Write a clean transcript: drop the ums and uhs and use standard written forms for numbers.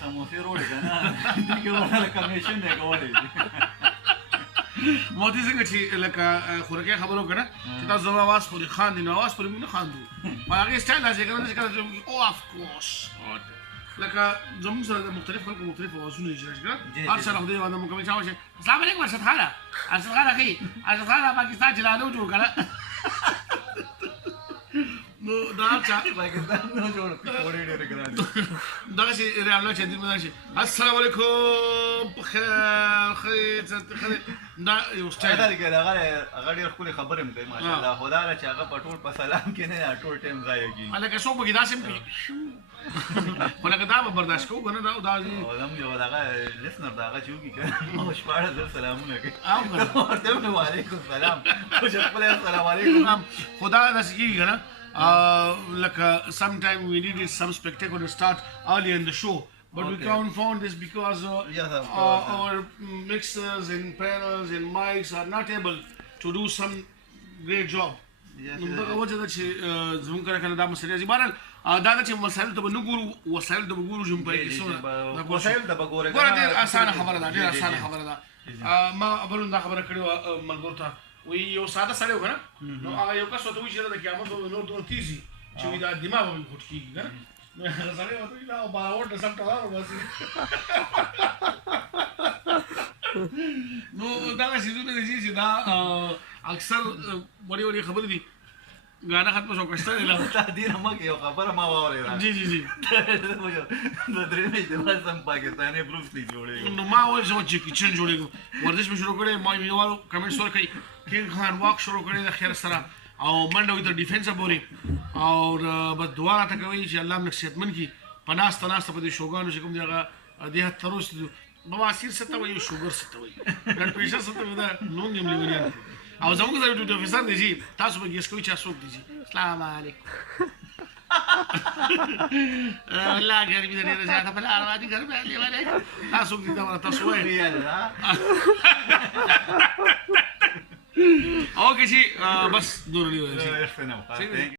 سموسې روړې که نه دې کې ورله کمیشن دی کولی موتی څنګه چې لکه خوراکي خبرو که نه چې تاسو زما اواز پورې خاندي نو اواز پورې موږ نه خاندو په هغې سټایل داسې که نه چې کله او افکورس لکه زموږ سره د مختلف خلکو مختلف اوازونه دي چې راشي که نه هر چا له خدای واده مکمل چا وشي السلام علیکم ارشد خانه ارشد خانه ښي ارشد خانه پاکستان چې لالو جوړ که نه نو دا چا پاکستان نه جوړ پکوړې ډېرې ګرانې دغسې ریالله چې دې مې داسې السلام علیکم په خیر ښه دا یو سټایل دا هغه ډېر ښکلې خبرې هم کوي ماشاءالله خو دا ده چې هغه په ټول په سلام کې نه ټول ټایم ضایع کېږي لکه څوک پکې داسې هم کوي خو لکه دا به برداشت کوو که نه دا زموږ یو دغه لیسنر د هغه چې وکړي که نه 14,000 سلامونه کوي او که نه ورته هم وعلیکم سلام خو چې خپله السلام علیکم خو دا داسې کېږي که نه like sometime we needed some spectacle to start early in the show, but we can't find this because our mixers and panels and mics are not able to do some great job. دغه وجه ده چې زموږ کله کله دا مسلې راځي بهرحال دا ده چې مسایلو ته به نه ګورو وسایلو ته به ګورو چې په کې څومره وسایل ته به ګورې ګوره ډېر اسانه خبره ده ډېر اسانه خبره ده ما پرون دا خبره کړې وه ملګرو ته وایي یو ساده سړی و که نه نو هغه یو کس ورته وایي چې د قیامت به نور دومره تېز وي چې وایي دا دماغ به مې خوټ کېږي که نه نو هغه سړی ورته وایي دا باور د سم ټوار وباسي نو دغه څیزونه دي چې دا اکثر وړې وړې خبرې دي ګانا ختمه شو کشته دی لا دې نه مګ یو خبره ما واورېده جی جی جی د درې میاشتې بعد سم پاکستاني بروس لی جوړېږو نو ما وویل چې جیکي چن جوړېږو ورزش مې شروع کړی ما مینوالو کمنټس ورکوي کینګ خان واک شروع کړی د خیر سره او منډه وي تر ډیفینسه پورې او بس دعا راته کوي چې الله موږ صحتمند کړي په ناسته ناسته په دې شوګانو چې کوم دی هغه دې حد ته رسېدو بواسیر څه ته وایي شوګر څه ته وایي بلډ پریشر څه ته وایي دا نوم یې هم لیونیان او زموږ سره ډیوټي افیسر دی جي تاسو به ګیس کوئ چې څوک دی جي السلام علیکم الله ګرمي ده ډېره زیاته په لاره باندې ګرمي لیونی دا څوک دي دا ورته تاسو وایئ اوکې جي بس دونه نه وایي